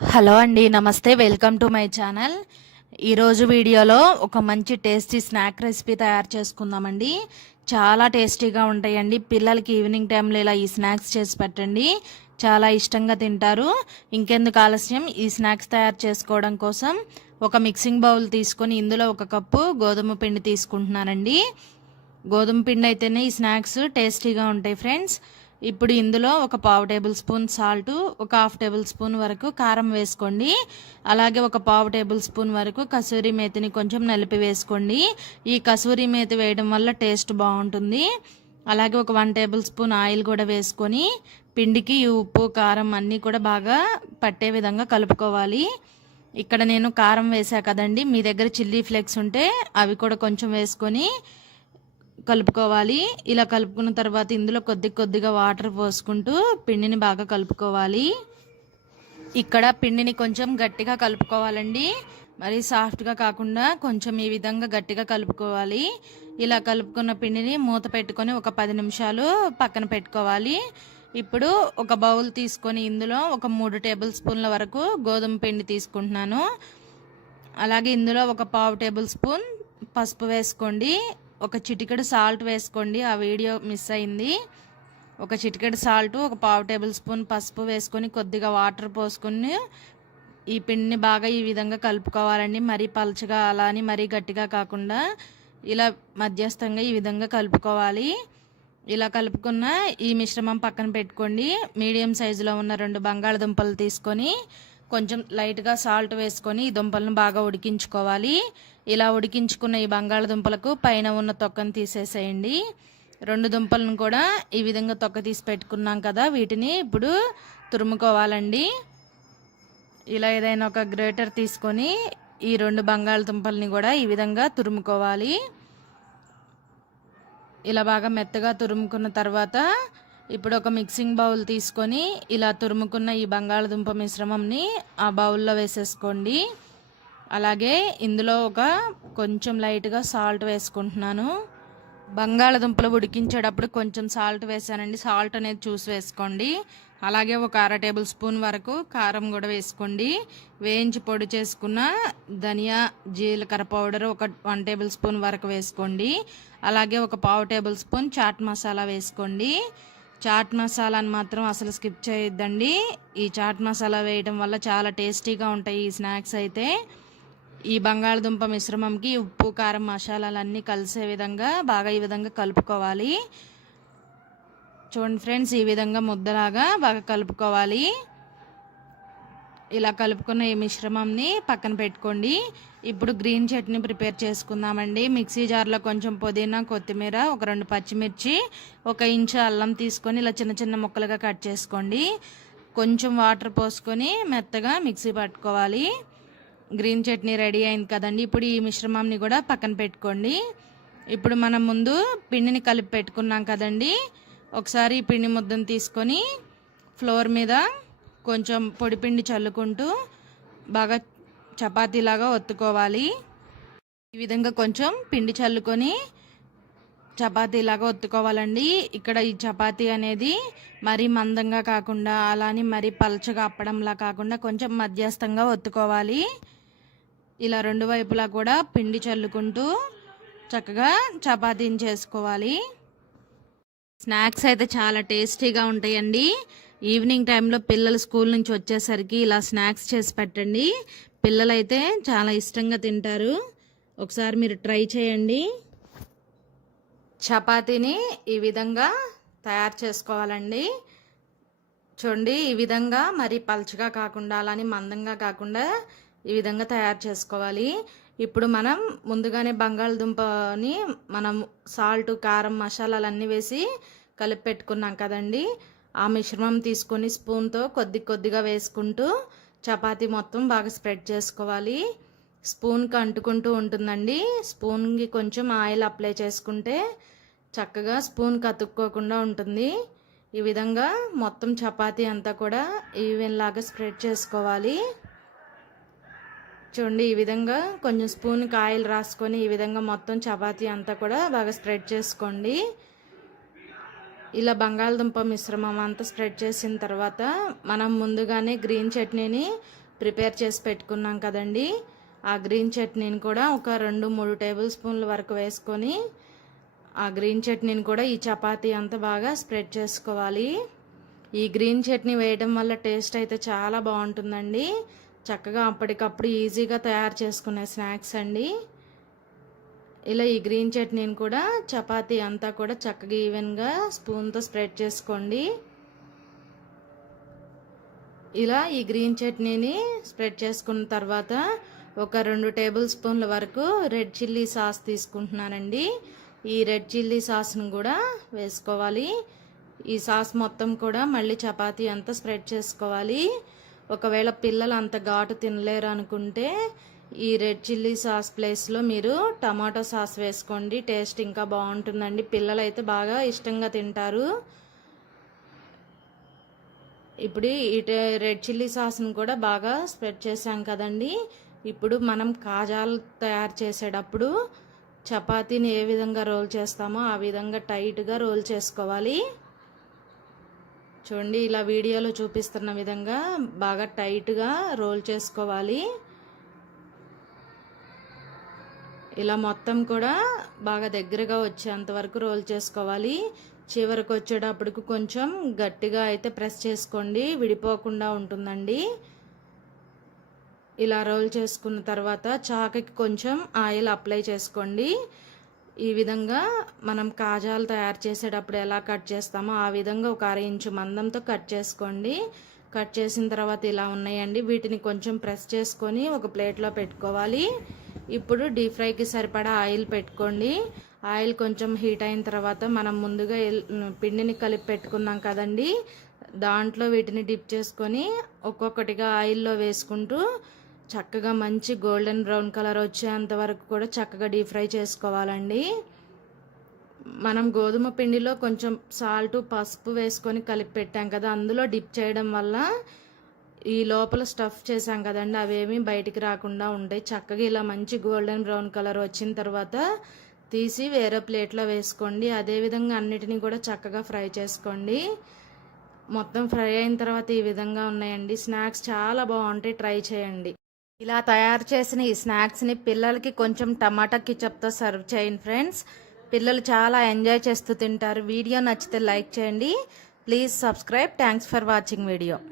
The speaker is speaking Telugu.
హలో అండి నమస్తే వెల్కమ్ టు మై ఛానల్. ఈరోజు వీడియోలో ఒక మంచి టేస్టీ స్నాక్ రెసిపీ తయారు చేసుకుందామండి. చాలా టేస్టీగా ఉంటాయండి. పిల్లలకి ఈవినింగ్ టైంలో ఇలా ఈ స్నాక్స్ చేసి పెట్టండి. చాలా ఇష్టంగా తింటారు. ఇంకెందుకు ఆలస్యం ఈ స్నాక్స్ తయారు చేసుకోవడం కోసం ఒక మిక్సింగ్ బౌల్ తీసుకొని ఇందులో ఒక కప్పు గోధుమ పిండి తీసుకుంటున్నానండి. గోధుమ పిండి అయితేనే ఈ స్నాక్స్ టేస్టీగా ఉంటాయి ఫ్రెండ్స్. ఇప్పుడు ఇందులో ఒక పావు టేబుల్ స్పూన్ సాల్ట్ ఒక హాఫ్ టేబుల్ స్పూన్ వరకు కారం వేసుకోండి. అలాగే ఒక పావు టేబుల్ స్పూన్ వరకు కసూరి మేతిని కొంచెం నలిపి వేసుకోండి. ఈ కసూరి మేతి వేయడం వల్ల టేస్ట్ బాగుంటుంది. అలాగే ఒక వన్ టేబుల్ స్పూన్ ఆయిల్ కూడా వేసుకొని పిండికి ఉప్పు కారం అన్నీ కూడా బాగా పట్టే విధంగా కలుపుకోవాలి. ఇక్కడ నేను కారం వేసా కదండి మీ దగ్గర చిల్లీ ఫ్లేక్స్ ఉంటే అవి కూడా కొంచెం వేసుకొని కలుపుకోవాలి. ఇలా కలుపుకున్న తర్వాత ఇందులో కొద్ది కొద్దిగా వాటర్ పోసుకుంటూ పిండిని బాగా కలుపుకోవాలి. ఇక్కడ పిండిని కొంచెం గట్టిగా కలుపుకోవాలండి. మరి సాఫ్ట్గా కాకుండా కొంచెం ఈ విధంగా గట్టిగా కలుపుకోవాలి. ఇలా కలుపుకున్న పిండిని మూత పెట్టుకొని ఒక పది నిమిషాలు పక్కన పెట్టుకోవాలి. ఇప్పుడు ఒక బౌల్ తీసుకొని ఇందులో ఒక మూడు టేబుల్ స్పూన్ల వరకు గోధుమ పిండి తీసుకుంటున్నాను. అలాగే ఇందులో ఒక పావు టేబుల్ స్పూన్ పసుపు వేసుకోండి. ఒక చిటికెడు సాల్ట్ వేసుకోండి. ఆ వీడియో మిస్ అయింది. ఒక చిటికెడు సాల్ట్ ఒక పావు టేబుల్ స్పూన్ పసుపు వేసుకొని కొద్దిగా వాటర్ పోసుకొని ఈ పిండిని బాగా ఈ విధంగా కలుపుకోవాలండి. మరీ పలచగా అలా అని మరీ గట్టిగా కాకుండా ఇలా మధ్యస్థంగా ఈ విధంగా కలుపుకోవాలి. ఇలా కలుపుకున్న ఈ మిశ్రమం పక్కన పెట్టుకోండి. మీడియం సైజులో ఉన్న రెండు బంగాళదుంపలు తీసుకొని కొంచెం లైట్గా సాల్ట్ వేసుకొని ఈ దుంపలను బాగా ఉడికించుకోవాలి. ఇలా ఉడికించుకున్న ఈ బంగాళదుంపలకు పైన ఉన్న తొక్కను తీసేసేయండి. రెండు దుంపలను కూడా ఈ విధంగా తొక్క తీసి పెట్టుకున్నాం కదా వీటిని ఇప్పుడు తురుముకోవాలండి. ఇలా ఏదైనా ఒక గ్రేటర్ తీసుకొని ఈ రెండు బంగాళదుంపల్ని కూడా ఈ విధంగా తురుముకోవాలి. ఇలా బాగా మెత్తగా తురుముకున్న తర్వాత ఇప్పుడు ఒక మిక్సింగ్ బౌల్ తీసుకొని ఇలా తురుముకున్న ఈ బంగాళదుంప మిశ్రమంని ఆ బౌల్లో వేసేసుకోండి. అలాగే ఇందులో ఒక కొంచెం లైట్గా సాల్ట్ వేసుకుంటున్నాను. బంగాళదుంపలు ఉడికించేటప్పుడు కొంచెం సాల్ట్ వేసానండి. సాల్ట్ అనేది చూసి వేసుకోండి. అలాగే ఒక అర టేబుల్ స్పూన్ వరకు కారం కూడా వేసుకోండి. వేయించి పొడి చేసుకున్న ధనియా జీలకర్ర పౌడర్ ఒక వన్ టేబుల్ స్పూన్ వరకు వేసుకోండి. అలాగే ఒక పావు టేబుల్ స్పూన్ చాట్ మసాలా వేసుకోండి. చాట్ మసాలాని మాత్రం అసలు స్కిప్ చేయొద్దండి. ఈ చాట్ మసాలా వేయడం వల్ల చాలా టేస్టీగా ఉంటాయి ఈ స్నాక్స్ అయితే. ఈ బంగాళదుంప మిశ్రమంకి ఉప్పు కారం మసాలాలన్నీ కలిసే విధంగా బాగా ఈ విధంగా కలుపుకోవాలి. చూడండి ఫ్రెండ్స్ ఈ విధంగా ముద్దలాగా బాగా కలుపుకోవాలి. ఇలా కలుపుకున్న ఈ మిశ్రమంని పక్కన పెట్టుకోండి. ఇప్పుడు గ్రీన్ చట్నీ ప్రిపేర్ చేసుకుందామండి. మిక్సీ జార్లో కొంచెం పుదీనా కొత్తిమీర ఒక రెండు పచ్చిమిర్చి ఒక ఇంచు అల్లం తీసుకొని ఇలా చిన్న చిన్న ముక్కలుగా కట్ చేసుకోండి. కొంచెం వాటర్ పోసుకొని మెత్తగా మిక్సీ పట్టుకోవాలి. గ్రీన్ చట్నీ రెడీ అయింది కదండి. ఇప్పుడు ఈ మిశ్రమాన్ని కూడా పక్కన పెట్టుకోండి. ఇప్పుడు మనం ముందు పిండిని కలిపి పెట్టుకున్నాం కదండి. ఒకసారి ఈ పిండి ముద్దను తీసుకొని ఫ్లోర్ మీద కొంచెం పొడిపిండి చల్లుకుంటూ బాగా చపాతీలాగా ఒత్తుకోవాలి. ఈ విధంగా కొంచెం పిండి చల్లుకొని చపాతీలాగా ఒత్తుకోవాలండి. ఇక్కడ ఈ చపాతీ అనేది మరీ మందంగా కాకుండా అలానే మరీ పలచగా అప్పడంలా కాకుండా కొంచెం మధ్యస్థంగా ఒత్తుకోవాలి. ఇలా రెండు వైపులా కూడా పిండి చల్లుకుంటూ చక్కగా చపాతీని చేసుకోవాలి. స్నాక్స్ అయితే చాలా టేస్టీగా ఉంటాయండి. ఈవినింగ్ టైంలో పిల్లలు స్కూల్ నుంచి వచ్చేసరికి ఇలా స్నాక్స్ చేసి పెట్టండి. పిల్లలైతే చాలా ఇష్టంగా తింటారు. ఒకసారి మీరు ట్రై చేయండి. చపాతీని ఈ విధంగా తయారు చేసుకోవాలండి. చూడండి ఈ విధంగా మరి పలుచగా కాకుండా అలానే మందంగా కాకుండా ఈ విధంగా తయారు చేసుకోవాలి. ఇప్పుడు మనం ముందుగానే బంగాళదుంపని మనం సాల్ట్ కారం మసాలాలన్నీ వేసి కలిపి పెట్టుకున్నాం కదండీ. ఆ మిశ్రమం తీసుకొని స్పూన్తో కొద్ది కొద్దిగా వేసుకుంటూ చపాతీ మొత్తం బాగా స్ప్రెడ్ చేసుకోవాలి. స్పూన్కి అంటుకుంటూ ఉంటుందండి. స్పూన్కి కొంచెం ఆయిల్ అప్లై చేసుకుంటే చక్కగా స్పూన్కి అతుక్కోకుండా ఉంటుంది. ఈ విధంగా మొత్తం చపాతీ అంతా కూడా ఈవెన్ లాగా స్ప్రెడ్ చేసుకోవాలి. చూడండి ఈ విధంగా కొంచెం స్పూన్కి ఆయిల్ రాసుకొని ఈ విధంగా మొత్తం చపాతీ అంతా కూడా బాగా స్ప్రెడ్ చేసుకోండి. ఇలా బంగాళదుంప మిశ్రమం అంతా స్ప్రెడ్ చేసిన తర్వాత మనం ముందుగానే గ్రీన్ చట్నీని ప్రిపేర్ చేసి పెట్టుకున్నాం కదండి. ఆ గ్రీన్ చట్నీని కూడా ఒక రెండు మూడు టేబుల్ స్పూన్ల వరకు వేసుకొని ఆ గ్రీన్ చట్నీని కూడా ఈ చపాతీ అంతా బాగా స్ప్రెడ్ చేసుకోవాలి. ఈ గ్రీన్ చట్నీ వేయడం వల్ల టేస్ట్ అయితే చాలా బాగుంటుందండి. చక్కగా అప్పటికప్పుడు ఈజీగా తయారు చేసుకునే స్నాక్స్ అండి. ఇలా ఈ గ్రీన్ చట్నీని కూడా చపాతీ అంతా కూడా చక్కగా ఈవెన్గా స్పూన్తో స్ప్రెడ్ చేసుకోండి. ఇలా ఈ గ్రీన్ చట్నీని స్ప్రెడ్ చేసుకున్న తర్వాత ఒక రెండు టేబుల్ స్పూన్ల వరకు రెడ్ చిల్లీ సాస్ తీసుకుంటున్నానండి. ఈ రెడ్ చిల్లీ సాస్ను కూడా వేసుకోవాలి. ఈ సాస్ మొత్తం కూడా మళ్ళీ చపాతీ అంతా స్ప్రెడ్ చేసుకోవాలి. ఒకవేళ పిల్లలు అంత ఘాటు తినలేరు అనుకుంటే ఈ రెడ్ చిల్లీ సాస్ ప్లేస్లో మీరు టమాటో సాస్ వేసుకోండి. టేస్ట్ ఇంకా బాగుంటుందండి. పిల్లలు అయితే బాగా ఇష్టంగా తింటారు. ఇప్పుడు ఈ రెడ్ చిల్లీ సాస్ని కూడా బాగా స్ప్రెడ్ చేసాం కదండి. ఇప్పుడు మనం కాజాలు తయారు చేసేటప్పుడు చపాతీని ఏ విధంగా రోల్ చేస్తామో ఆ విధంగా టైట్గా రోల్ చేసుకోవాలి. చూడండి ఇలా వీడియోలో చూపిస్తున్న విధంగా బాగా టైట్గా రోల్ చేసుకోవాలి. ఇలా మొత్తం కూడా బాగా దగ్గరగా వచ్చేంత వరకు రోల్ చేసుకోవాలి. చివరికి వచ్చేటప్పటికి కొంచెం గట్టిగా అయితే ప్రెస్ చేసుకోండి. విడిపోకుండా ఉంటుందండి. ఇలా రోల్ చేసుకున్న తర్వాత చాకకి కొంచెం ఆయిల్ అప్లై చేసుకోండి. ఈ విధంగా మనం కాజాలు తయారు చేసేటప్పుడు ఎలా కట్ చేస్తామో ఆ విధంగా ఒక అర ఇంచు మందంతో కట్ చేసుకోండి. కట్ చేసిన తర్వాత ఇలా ఉన్నాయండి. వీటిని కొంచెం ప్రెస్ చేసుకొని ఒక ప్లేట్లో పెట్టుకోవాలి. ఇప్పుడు డీప్ ఫ్రైకి సరిపడా ఆయిల్ పెట్టుకోండి. ఆయిల్ కొంచెం హీట్ అయిన తర్వాత మనం ముందుగా పిండిని కలిపి పెట్టుకున్నాం కదండి. దాంట్లో వీటిని డిప్ చేసుకొని ఒక్కొక్కటిగా ఆయిల్లో వేసుకుంటూ చక్కగా మంచి గోల్డెన్ బ్రౌన్ కలర్ వచ్చేంత వరకు కూడా చక్కగా డీప్ ఫ్రై చేసుకోవాలండి. మనం గోధుమ పిండిలో కొంచెం సాల్ట్ పసుపు వేసుకొని కలిపి పెట్టాం కదా అందులో డిప్ చేయడం వల్ల ఈ లోపల స్టఫ్ చేసాం కదండి అవేమీ బయటికి రాకుండా ఉంటాయి చక్కగా ఇలా మంచి గోల్డెన్ బ్రౌన్ కలర్ వచ్చిన తర్వాత తీసి వేరే ప్లేట్లో వేసుకోండి. అదేవిధంగా అన్నిటినీ కూడా చక్కగా ఫ్రై చేసుకోండి. మొత్తం ఫ్రై అయిన తర్వాత ఈ విధంగా ఉన్నాయండి. స్నాక్స్ చాలా బాగుంటాయి. ట్రై చేయండి. ఇలా తయారు చేసిన ఈ స్నాక్స్ని పిల్లలకి కొంచెం టమాటా కిచప్తో సర్వ్ చేయండి ఫ్రెండ్స్. పిల్లలు చాలా ఎంజాయ్ చేస్తూ తింటారు. వీడియో నచ్చితే లైక్ చేయండి. Please subscribe thanks for watching video